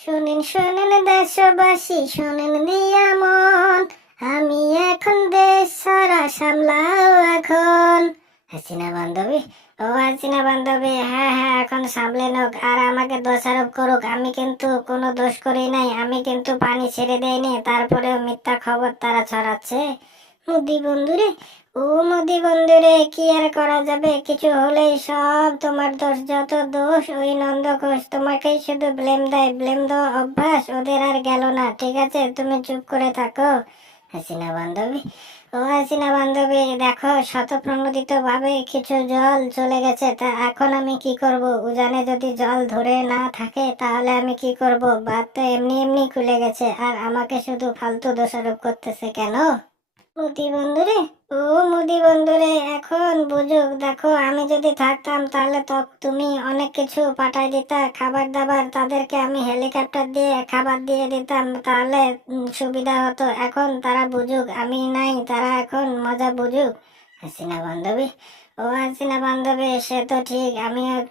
শুনেন শুনেন দেশবাসী, শুনেন দিয়া মন আমি এখন দেশ সারা সামলাও এখন। হাসিনা বান্ধবী? ও হাসিনা বান্ধবী হ্যাঁ হ্যাঁ এখন সামলে নোক আর আমাকে দোষারোপ করুক, আমি কিন্তু কোনো দোষ করি নাই। আমি কিন্তু পানি ছেড়ে দেয়নি তারপরেও মিথ্যা খবর তারা ছড়াচ্ছে। মোদি বন্ধুরে, ও মোদি বন্ধুরে, কি আর করা যাবে? কিছু হলেই সব তোমার দোষ, যত দোষ, ওই নন্দ ঘোষ তোমাকেই শুধু ব্লেম দেয় ব্লেম দেওয়া অভ্যাস, ওদের আর গেল না, ঠিক আছে? তুমি চুপ করে থাকো। হাসিনা বান্ধবী, ও হাসিনা বান্ধবী, দেখো শতপ্রণোদিত ভাবে কিছু জল চলে গেছে, তা এখন আমি কি করব? উজানে যদি জল ধরে না থাকে, তাহলে আমি কি করব? বাদ তো এমনি এমনি খুলে গেছে, আর আমাকে শুধু ফালতু দোষারোপ করতেছে কেন? মুদি বন্ধুরে, ও মুদি বন্ধুরে, এখন বুঝুক, দেখো আমি যদি থাকতাম তাহলে তো তুমি অনেক কিছু পাঠাই দিতা খাবার দাবার তাদেরকে আমি হেলিকপ্টার দিয়ে খাবার দিয়ে দিতাম, তাহলে সুবিধা হতো। এখন তারা বুঝুক, আমি নাই, তারা এখন মজা বুঝুক। হাসিনা বান্ধবী, ও হাসিনা বান্ধবী, সে তো ঠিক, আমিও